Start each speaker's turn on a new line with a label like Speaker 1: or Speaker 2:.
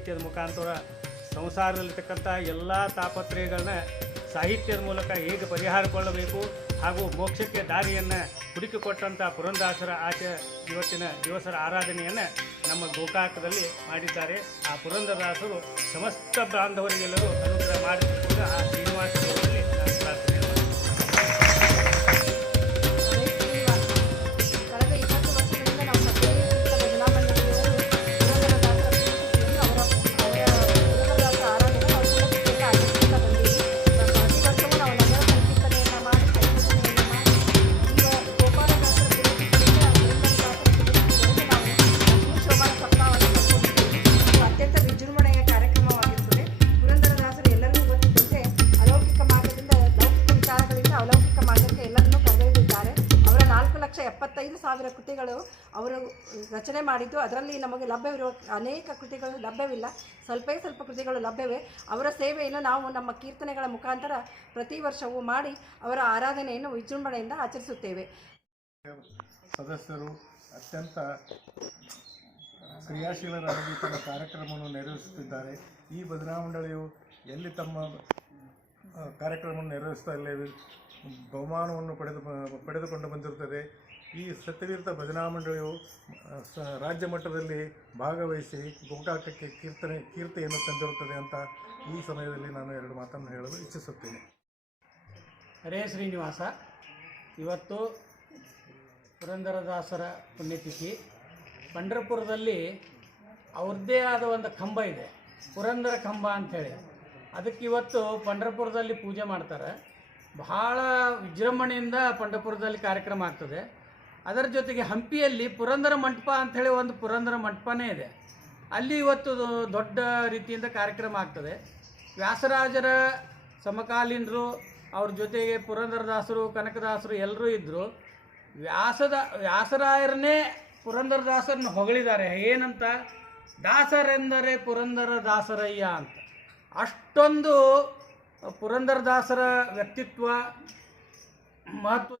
Speaker 1: ಸಾಹಿತ್ಯದ ಮುಖಾಂತರ ಸಂಸಾರದಲ್ಲಿರ್ತಕ್ಕಂಥ ಎಲ್ಲ ತಾಪತ್ರಯಗಳನ್ನ ಸಾಹಿತ್ಯದ ಮೂಲಕ ಹೇಗೆ ಪರಿಹಾರಕೊಳ್ಳಬೇಕು ಹಾಗೂ ಮೋಕ್ಷಕ್ಕೆ ದಾರಿಯನ್ನು ಹುಡುಕಿಕೊಟ್ಟಂಥ ಪುರಂದಾಸರ ಆಚೆ ಇವತ್ತಿನ ದಿವಸರ ಆರಾಧನೆಯನ್ನು ನಮ್ಮ ಗೋಕಾಕದಲ್ಲಿ ಮಾಡಿದ್ದಾರೆ. ಆ ಪುರಂದರದಾಸರು ಸಮಸ್ತ ಬಾಂಧವರಿಗೆಲ್ಲರೂ ಅನುಗ್ರಹ ಮಾಡಿದ ಆ ಶ್ರೀನಿವಾಸ ನಾನು
Speaker 2: ಕೃತಿಗಳು ಅವರು ರಚನೆ ಮಾಡಿದ್ದು. ಅದರಲ್ಲಿ ನಮಗೆ ಲಭ್ಯವಿರುವ ಅನೇಕ ಕೃತಿಗಳು ಲಭ್ಯವಿಲ್ಲ. ಸ್ವಲ್ಪೇ ಸ್ವಲ್ಪ ಕೃತಿಗಳು ಲಭ್ಯವೇ. ಅವರ ಸೇವೆಯನ್ನು ನಾವು ನಮ್ಮ ಕೀರ್ತನೆಗಳ ಮುಖಾಂತರ ಪ್ರತಿ ವರ್ಷವೂ ಮಾಡಿ ಅವರ ಆರಾಧನೆಯನ್ನು ವಿಜೃಂಭಣೆಯಿಂದ ಆಚರಿಸುತ್ತೇವೆ.
Speaker 3: ಸದಸ್ಯರು ಅತ್ಯಂತ ಕ್ರಿಯಾಶೀಲರಾಗಿ ತಮ್ಮ ಕಾರ್ಯಕ್ರಮವನ್ನು ನೆರವೇರಿಸುತ್ತಿದ್ದಾರೆ. ಈ ಭಜನಾ ಮಂಡಳಿಯು ಎಲ್ಲಿ ತಮ್ಮ ಕಾರ್ಯಕ್ರಮವನ್ನು ನೆರವೇರಿಸ್ತಾ ಇಲ್ಲ ಬಹುಮಾನವನ್ನು ಪಡೆದು, ಪಡೆದುಕೊಂಡು ಬಂದಿರುತ್ತದೆ. ಈ ಸತ್ಯತೀರ್ಥ ಭಜನಾ ಮಂಡಳಿಯು ರಾಜ್ಯ ಮಟ್ಟದಲ್ಲಿ ಭಾಗವಹಿಸಿ ಗೋಕಾಕಕ್ಕೆ ಕೀರ್ತನೆ, ಕೀರ್ತಿಯನ್ನು ತಂದಿರುತ್ತದೆ ಅಂತ ಈ ಸಮಯದಲ್ಲಿ ನಾನು ಎರಡು ಮಾತನ್ನು ಹೇಳಲು ಇಚ್ಛಿಸುತ್ತೇನೆ.
Speaker 1: ಹರೇ ಶ್ರೀನಿವಾಸ. ಇವತ್ತು ಪುರಂದರದಾಸರ ಪುಣ್ಯತಿಥಿ. ಪಂಢರಪುರದಲ್ಲಿ ಅವ್ರದ್ದೇ ಆದ ಒಂದು ಕಂಬ ಇದೆ. ಪುರಂದರ ಕಂಬ ಅಂಥೇಳಿ. ಅದಕ್ಕೆ ಇವತ್ತು ಪೂಜೆ ಮಾಡ್ತಾರೆ. ಬಹಳ ವಿಜೃಂಭಣೆಯಿಂದ ಪಂಡಪುರದಲ್ಲಿ ಕಾರ್ಯಕ್ರಮ ಆಗ್ತದೆ. ಅದರ ಜೊತೆಗೆ ಹಂಪಿಯಲ್ಲಿ ಪುರಂದರ ಮಂಟಪ ಅಂಥೇಳಿ ಒಂದು ಪುರಂದರ ಮಂಟಪನೇ ಇದೆ. ಅಲ್ಲಿ ಇವತ್ತು ದೊಡ್ಡ ರೀತಿಯಿಂದ ಕಾರ್ಯಕ್ರಮ ಆಗ್ತದೆ. ವ್ಯಾಸರಾಜರ ಸಮಕಾಲೀನರು, ಅವ್ರ ಜೊತೆಗೆ ಪುರಂದರದಾಸರು, ಕನಕದಾಸರು ಎಲ್ಲರೂ ಇದ್ದರು ವ್ಯಾಸದ, ವ್ಯಾಸರಾಯರನ್ನೇ ಪುರಂದರದಾಸರನ್ನ ಹೊಗಳಿದ್ದಾರೆ. ಏನಂತ? ದಾಸರೆಂದರೆ ಪುರಂದರ ದಾಸರಯ್ಯ ಅಂತ. ಅಷ್ಟೊಂದು ಪುರಂದರದಾಸರ ವ್ಯಕ್ತಿತ್ವ ಮಹತ್ವ